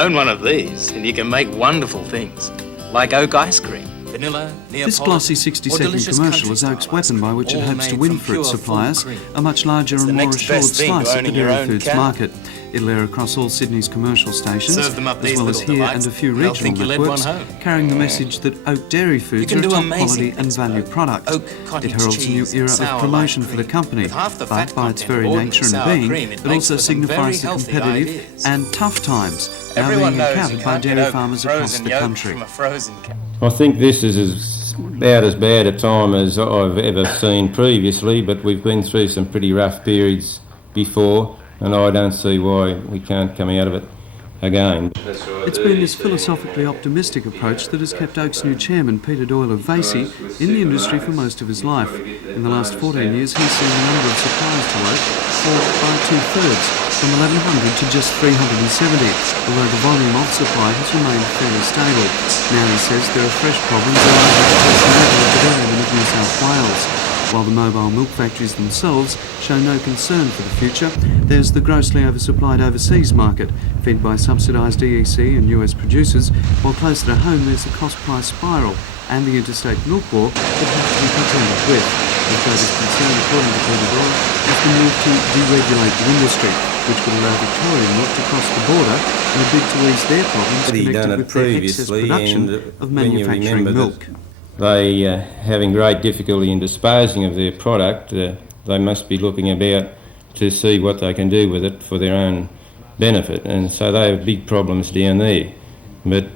Own one of these and you can make wonderful things, like oak ice cream. Vanilla, this glossy 60-second commercial is Oak's weapon by which it hopes to win for its suppliers a much larger and more assured slice of the dairy foods market. It'll air across all Sydney's commercial stations, as well as here and a few regional networks, carrying the message that Oak dairy foods are a top quality and value product. It heralds a new era of promotion for the company, but by its very nature and being, it also signifies the competitive and tough times now being encountered by dairy farmers across the country. I think this is about as bad a time as I've ever seen previously, but we've been through some pretty rough periods before, and I don't see why we can't come out of it again. It's been this philosophically optimistic approach that has kept Oak's new chairman, Peter Doyle of Vasey, in the industry for most of his life. In the last 14 years, he's seen the number of suppliers to Oak fall by 2/3, from 1,100 to just 370, although the volume of supply has remained fairly stable. Now, he says, there are fresh problems arising at the level of the dairymen of New South Wales. While the mobile milk factories themselves show no concern for the future, there's the grossly oversupplied overseas market, fed by subsidised EEC and US producers, while closer to home there's the cost-price spiral and the interstate milk war that has to be contended with. The greatest concern, according to Peter Doyle, is the move to deregulate the industry, which would allow Victorian milk to cross the border in a bid to ease their problems connected with their excess production of manufacturing milk. They having great difficulty in disposing of their product. They must be looking about to see what they can do with it for their own benefit, and so they have big problems down there. But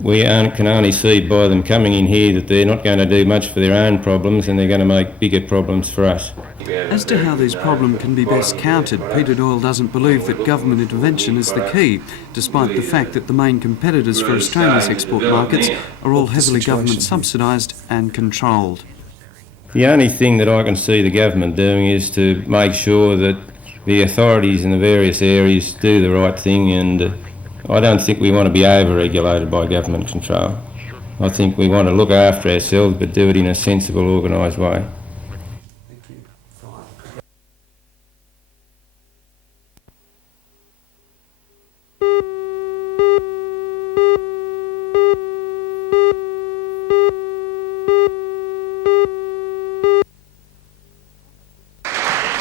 we can only see by them coming in here that they're not going to do much for their own problems, and they're going to make bigger problems for us. As to how this problem can be best countered, Peter Doyle doesn't believe that government intervention is the key, despite the fact that the main competitors for Australia's export markets are all heavily government subsidised and controlled. The only thing that I can see the government doing is to make sure that the authorities in the various areas do the right thing, and I don't think we want to be over-regulated by government control. I think we want to look after ourselves, but do it in a sensible, organised way.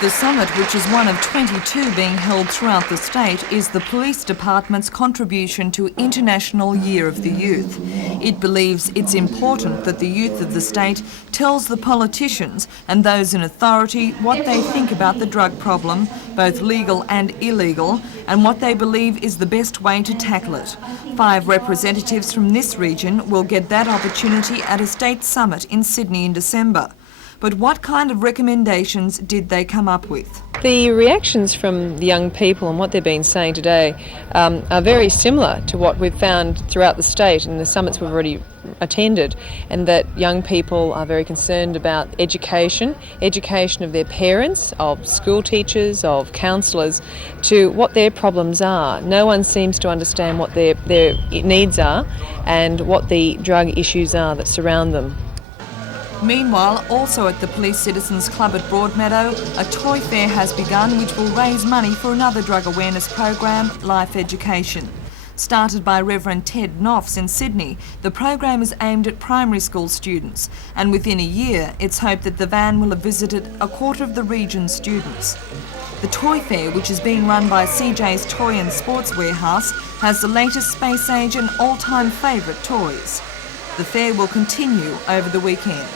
The summit, which is one of 22 being held throughout the state, is the Police Department's contribution to International Year of the Youth. It believes it's important that the youth of the state tells the politicians and those in authority what they think about the drug problem, both legal and illegal, and what they believe is the best way to tackle it. 5 representatives from this region will get that opportunity at a state summit in Sydney in December. But what kind of recommendations did they come up with? The reactions from the young people and what they've been saying today are very similar to what we've found throughout the state in the summits we've already attended, and that young people are very concerned about education of their parents, of school teachers, of counsellors, to what their problems are. No one seems to understand what their needs are and what the drug issues are that surround them. Meanwhile, also at the Police Citizens Club at Broadmeadow, a toy fair has begun which will raise money for another drug awareness program, Life Education. Started by Reverend Ted Knopfs in Sydney, the program is aimed at primary school students, and within a year it's hoped that the van will have visited a quarter of the region's students. The toy fair, which is being run by CJ's Toy and Sports Warehouse, has the latest space age and all-time favourite toys. The fair will continue over the weekend.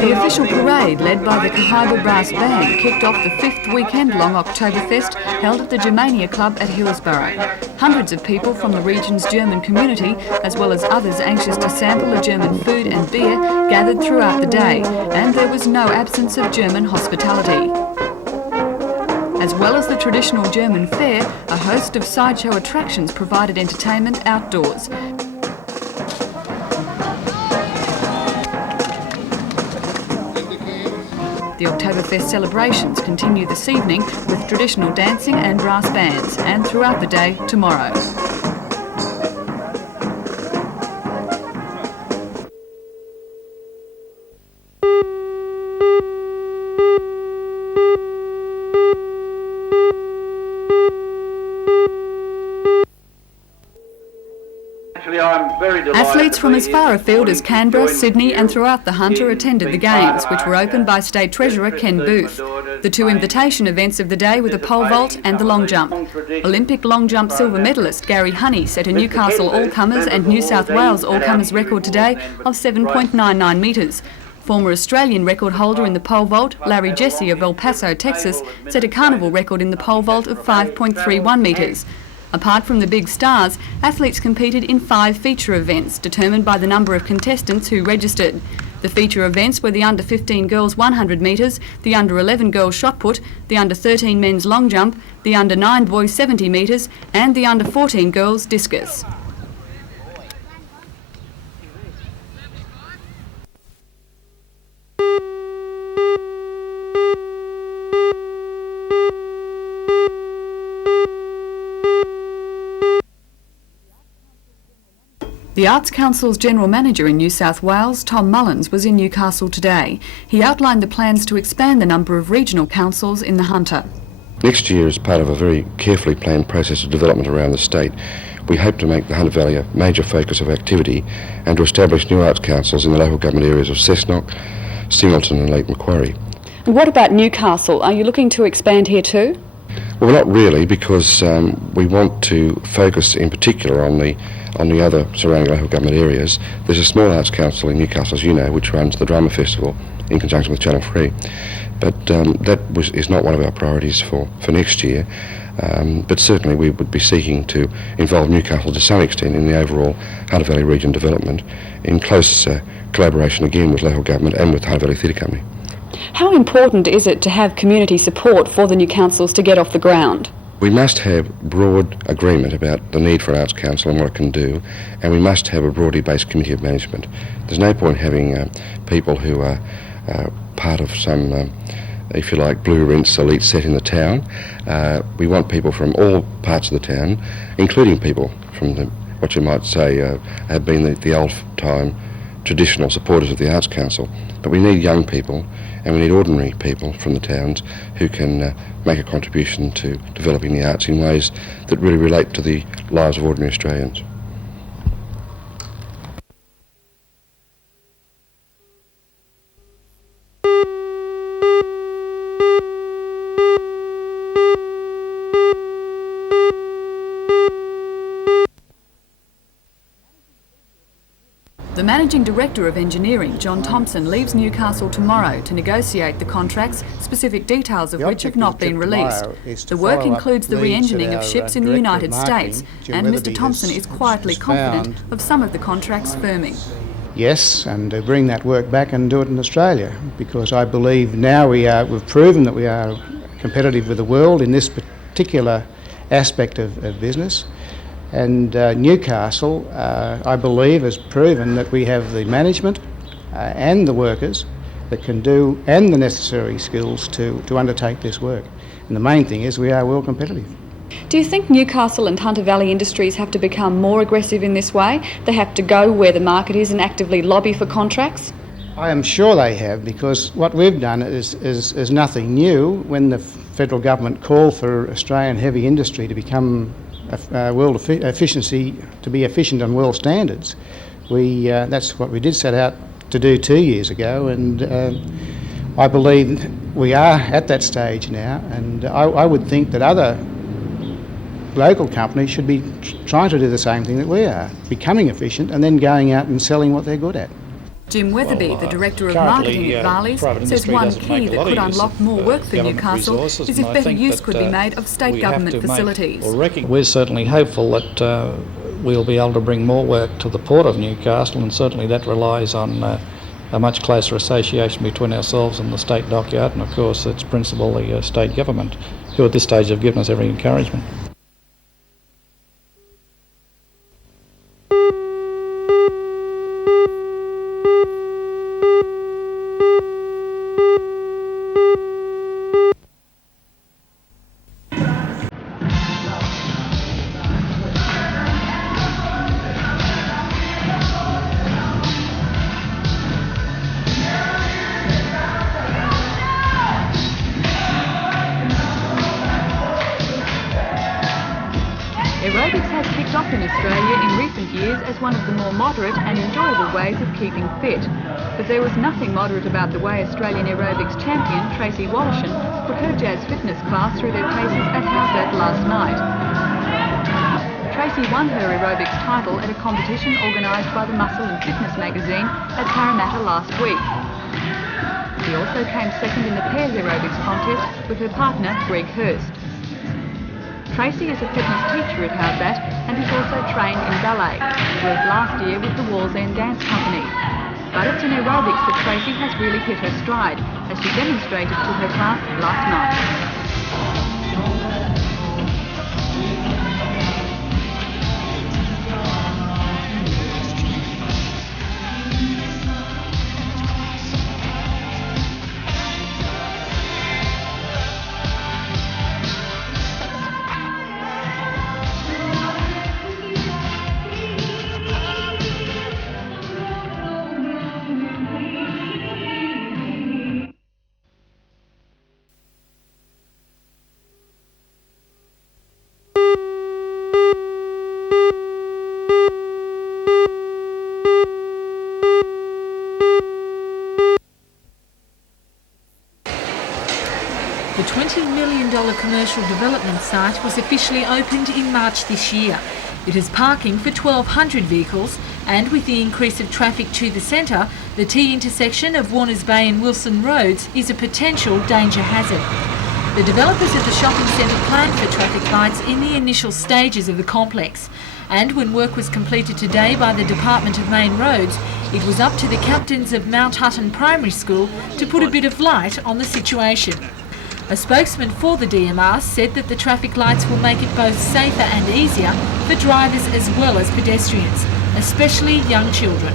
The official parade, led by the Kahaba Brass Band, kicked off the 5th weekend-long Oktoberfest held at the Germania Club at Hillsborough. Hundreds of people from the region's German community, as well as others anxious to sample the German food and beer, gathered throughout the day, and there was no absence of German hospitality. As well as the traditional German fair, a host of sideshow attractions provided entertainment outdoors. The Oktoberfest celebrations continue this evening with traditional dancing and brass bands, and throughout the day tomorrow. Athletes from as far afield as Canberra, Sydney and throughout the Hunter attended the Games, which were opened by State Treasurer Ken Booth. The two invitation events of the day were the pole vault and the long jump. Olympic long jump silver medalist Gary Honey set a Newcastle all-comers and New South Wales all-comers record today of 7.99 metres. Former Australian record holder in the pole vault, Larry Jesse of El Paso, Texas, set a carnival record in the pole vault of 5.31 metres. Apart from the big stars, athletes competed in 5 feature events, determined by the number of contestants who registered. The feature events were the under-15 girls 100 metres, the under-11 girls shot put, the under-13 men's long jump, the under-9 boys 70 metres and the under-14 girls discus. The Arts Council's General Manager in New South Wales, Tom Mullins, was in Newcastle today. He outlined the plans to expand the number of regional councils in the Hunter. Next year, as part of a very carefully planned process of development around the state, we hope to make the Hunter Valley a major focus of activity and to establish new arts councils in the local government areas of Cessnock, Singleton and Lake Macquarie. And what about Newcastle? Are you looking to expand here too? Well, not really, because we want to focus in particular on the other surrounding local government areas. There's a small arts council in Newcastle, as you know, which runs the drama festival in conjunction with Channel 3. But that is not one of our priorities for next year. But certainly we would be seeking to involve Newcastle to some extent in the overall Hunter Valley region development in close collaboration again with local government and with the Hunter Valley Theatre Company. How important is it to have community support for the new councils to get off the ground? We must have broad agreement about the need for an arts council and what it can do, and we must have a broadly based committee of management. There's no point having people who are part of some, if you like, blue rinse elite set in the town. We want people from all parts of the town, including people from what you might say have been the old-time traditional supporters of the Arts Council. But we need young people and we need ordinary people from the towns who can make a contribution to developing the arts in ways that really relate to the lives of ordinary Australians. The Managing Director of Engineering, John Thompson, leaves Newcastle tomorrow to negotiate the contracts, specific details of which have not been released. The work includes the re-engineering of ships in the United States, and Mr Thompson is quietly confident of some of the contracts firming. Yes, and to bring that work back and do it in Australia, because I believe now we've proven that we are competitive with the world in this particular aspect of business. And Newcastle, I believe, has proven that we have the management and the workers that can do, and the necessary skills to undertake this work. And the main thing is we are well competitive. Do you think Newcastle and Hunter Valley Industries have to become more aggressive in this way? They have to go where the market is and actively lobby for contracts? I am sure they have, because what we've done is nothing new. When the federal government called for Australian heavy industry to become world efficiency, to be efficient on world standards, that's what we did set out to do 2 years ago, and I believe we are at that stage now, and I would think that other local companies should be trying to do the same thing that we are, becoming efficient and then going out and selling what they're good at. Jim Weatherby, the Director of Marketing at Varley's, says one key that could unlock more work for Newcastle is if better use could be made of state government facilities. We're certainly hopeful that we'll be able to bring more work to the Port of Newcastle, and certainly that relies on a much closer association between ourselves and the state dockyard, and of course its principal, the state government, who at this stage have given us every encouragement. Aerobics has kicked off in Australia in recent years as one of the more moderate and enjoyable ways of keeping fit. But there was nothing moderate about the way Australian aerobics champion Tracy Wallishan put her jazz fitness class through their paces at Howsat last night. Tracy won her aerobics title at a competition organised by the Muscle and Fitness magazine at Parramatta last week. She also came second in the pairs aerobics contest with her partner Greg Hurst. Tracy is a fitness teacher at Howsat and is also trained in ballet, worked last year with the Wall's End Dance Company. But it's in aerobics that Tracy has really hit her stride, as she demonstrated to her class last night. The $20 million commercial development site was officially opened in March this year. It has parking for 1,200 vehicles, and with the increase of traffic to the centre, the T-intersection of Warners Bay and Wilson Roads is a potential danger hazard. The developers of the shopping centre planned for traffic lights in the initial stages of the complex, and when work was completed today by the Department of Main Roads, it was up to the captains of Mount Hutton Primary School to put a bit of light on the situation. A spokesman for the DMR said that the traffic lights will make it both safer and easier for drivers as well as pedestrians, especially young children.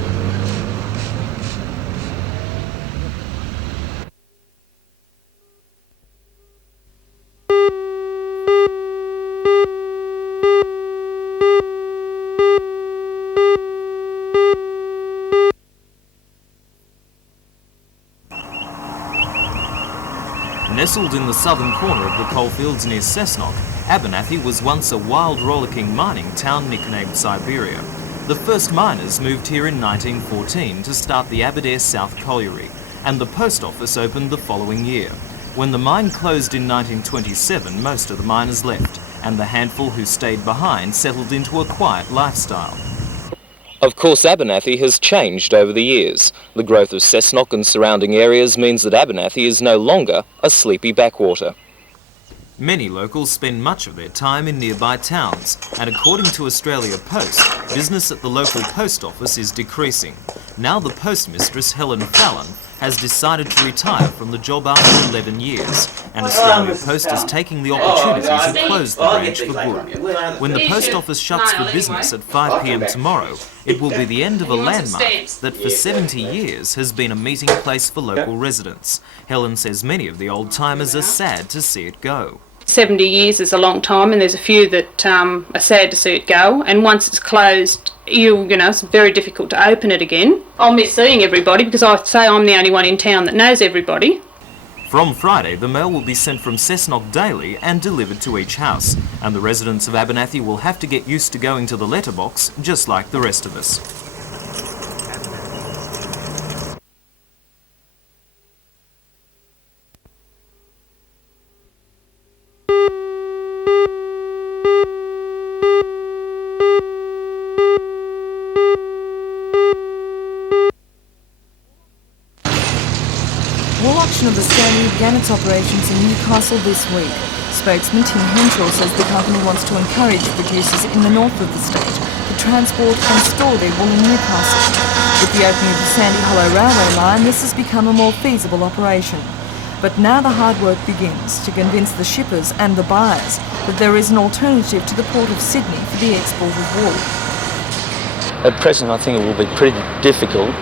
Nestled in the southern corner of the coalfields near Cessnock, Abernathy was once a wild rollicking mining town nicknamed Siberia. The first miners moved here in 1914 to start the Aberdare South Colliery, and the post office opened the following year. When the mine closed in 1927, most of the miners left, and the handful who stayed behind settled into a quiet lifestyle. Of course, Abernathy has changed over the years. The growth of Cessnock and surrounding areas means that Abernathy is no longer a sleepy backwater. Many locals spend much of their time in nearby towns, and according to Australia Post, business at the local post office is decreasing. Now the postmistress, Helen Fallon, has decided to retire from the job after 11 years, and Australia Post is taking the opportunity to close the branch for good. When the post office shuts for business at 5 p.m. tomorrow, it will be the end of a landmark that for 70 years has been a meeting place for local residents. Helen says many of the old-timers are sad to see it go. 70 years is a long time, and there's a few that are sad to see it go, and once it's closed, it's very difficult to open it again. I'll miss seeing everybody because I say I'm the only one in town that knows everybody. From Friday, the mail will be sent from Cessnock daily and delivered to each house, and the residents of Abernathy will have to get used to going to the letterbox just like the rest of us. Wall Auction of Australia began its operations in Newcastle this week. Spokesman Tim Henshaw says the company wants to encourage producers in the north of the state to transport and store their wool in Newcastle. With the opening of the Sandy Hollow Railway line, this has become a more feasible operation. But now the hard work begins to convince the shippers and the buyers that there is an alternative to the Port of Sydney for the export of wool. At present, I think it will be pretty difficult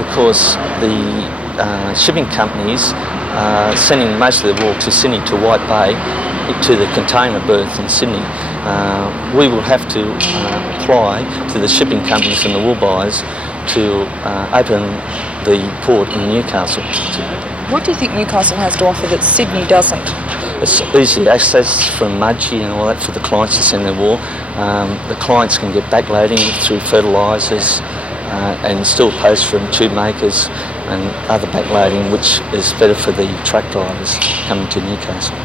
because the shipping companies are sending most of their wool to Sydney, to White Bay, to the container berth in Sydney. We will have to apply to the shipping companies and the wool buyers to open the port in Newcastle. What do you think Newcastle has to offer that Sydney doesn't? It's easy access from Mudgee and all that for the clients to send their wool. The clients can get backloading through fertilisers and still post from tube makers and other backloading, which is better for the truck drivers coming to Newcastle.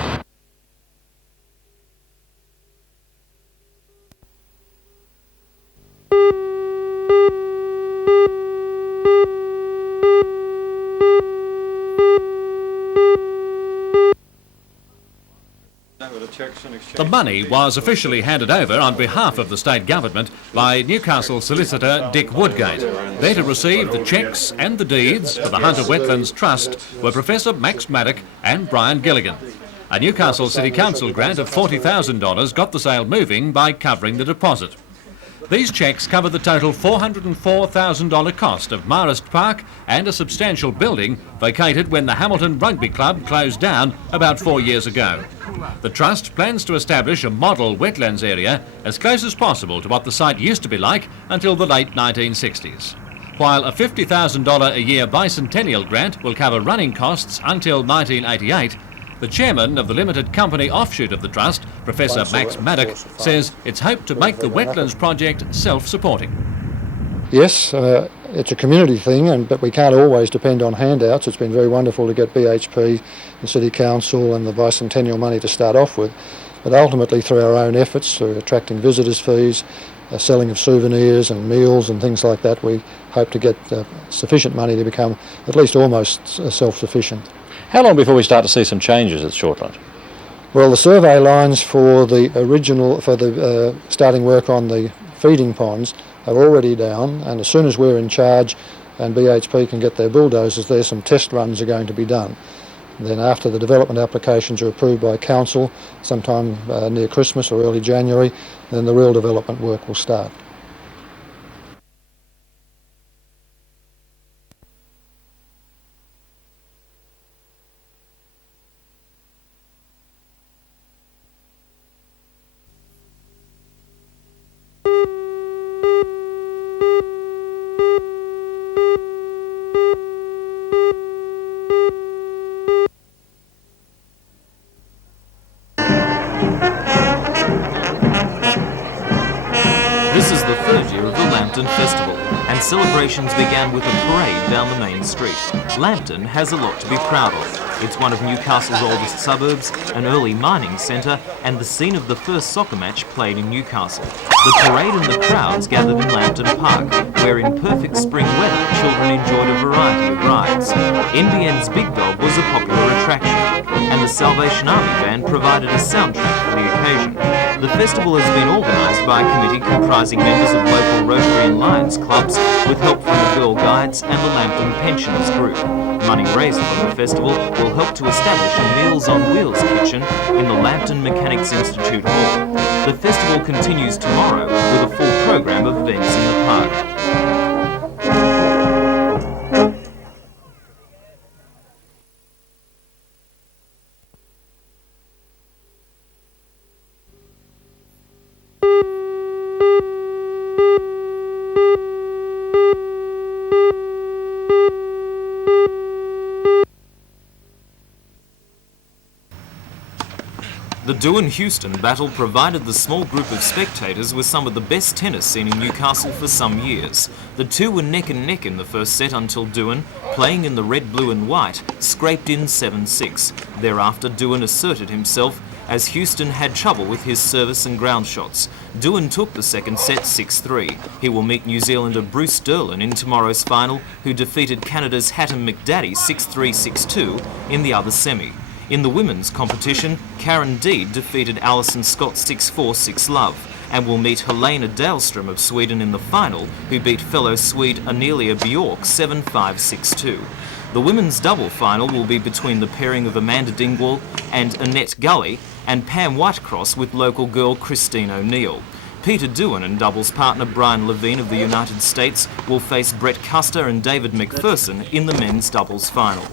The money was officially handed over on behalf of the state government by Newcastle solicitor Dick Woodgate. There to receive the cheques and the deeds for the Hunter Wetlands Trust were Professor Max Maddock and Brian Gilligan. A Newcastle City Council grant of $40,000 got the sale moving by covering the deposit. These cheques cover the total $404,000 cost of Marist Park and a substantial building vacated when the Hamilton Rugby Club closed down about 4 years ago. The Trust plans to establish a model wetlands area as close as possible to what the site used to be like until the late 1960s. While a $50,000 a year bicentennial grant will cover running costs until 1988, the chairman of the limited company offshoot of the Trust, Professor Max Maddock, says it's hoped to make the wetlands project self-supporting. Yes, it's a community thing, but we can't always depend on handouts. It's been very wonderful to get BHP, the City Council and the bicentennial money to start off with. But ultimately, through our own efforts, through attracting visitors' fees, selling of souvenirs and meals and things like that, we hope to get sufficient money to become at least almost self-sufficient. How long before we start to see some changes at Shortland? Well, the survey lines for the starting work on the feeding ponds are already down, and as soon as we're in charge and BHP can get their bulldozers there, some test runs are going to be done. And then after the development applications are approved by Council, sometime near Christmas or early January, then the real development work will start. This is the third year of the Lambton Festival, and celebrations began with a parade down the main street. Lambton has a lot to be proud of. It's one of Newcastle's oldest suburbs, an early mining centre, and the scene of the first soccer match played in Newcastle. The parade and the crowds gathered in Lambton Park, where in perfect spring weather children enjoyed a variety of rides. NBN's Big Dog was a popular attraction, and the Salvation Army Band provided a soundtrack for the occasion. The festival has been organised by a committee comprising members of local Rotary and Lions clubs with help from the Girl Guides and the Lambton Pensioners Group. Money raised from the festival will help to establish a Meals on Wheels kitchen in the Lambton Mechanics Institute Hall. The festival continues tomorrow with a full programme of events in the park. The Doon-Houston battle provided the small group of spectators with some of the best tennis seen in Newcastle for some years. The two were neck and neck in the first set until Doon, playing in the red, blue and white, scraped in 7-6. Thereafter Doon asserted himself as Houston had trouble with his service and ground shots. Doon took the second set 6-3. He will meet New Zealander Bruce Sterling in tomorrow's final, who defeated Canada's Hatton McDaddy 6-3, 6-2 in the other semi. In the women's competition, Karen Deed defeated Alison Scott 6-4, 6-love. and will meet Helena Dahlström of Sweden in the final, who beat fellow Swede Anelia Bjork 7-5, 6-2. The women's double final will be between the pairing of Amanda Dingwall and Annette Gully and Pam Whitecross with local girl Christine O'Neill. Peter Doohan and doubles partner Brian Levine of the United States will face Brett Custer and David McPherson in the men's doubles final.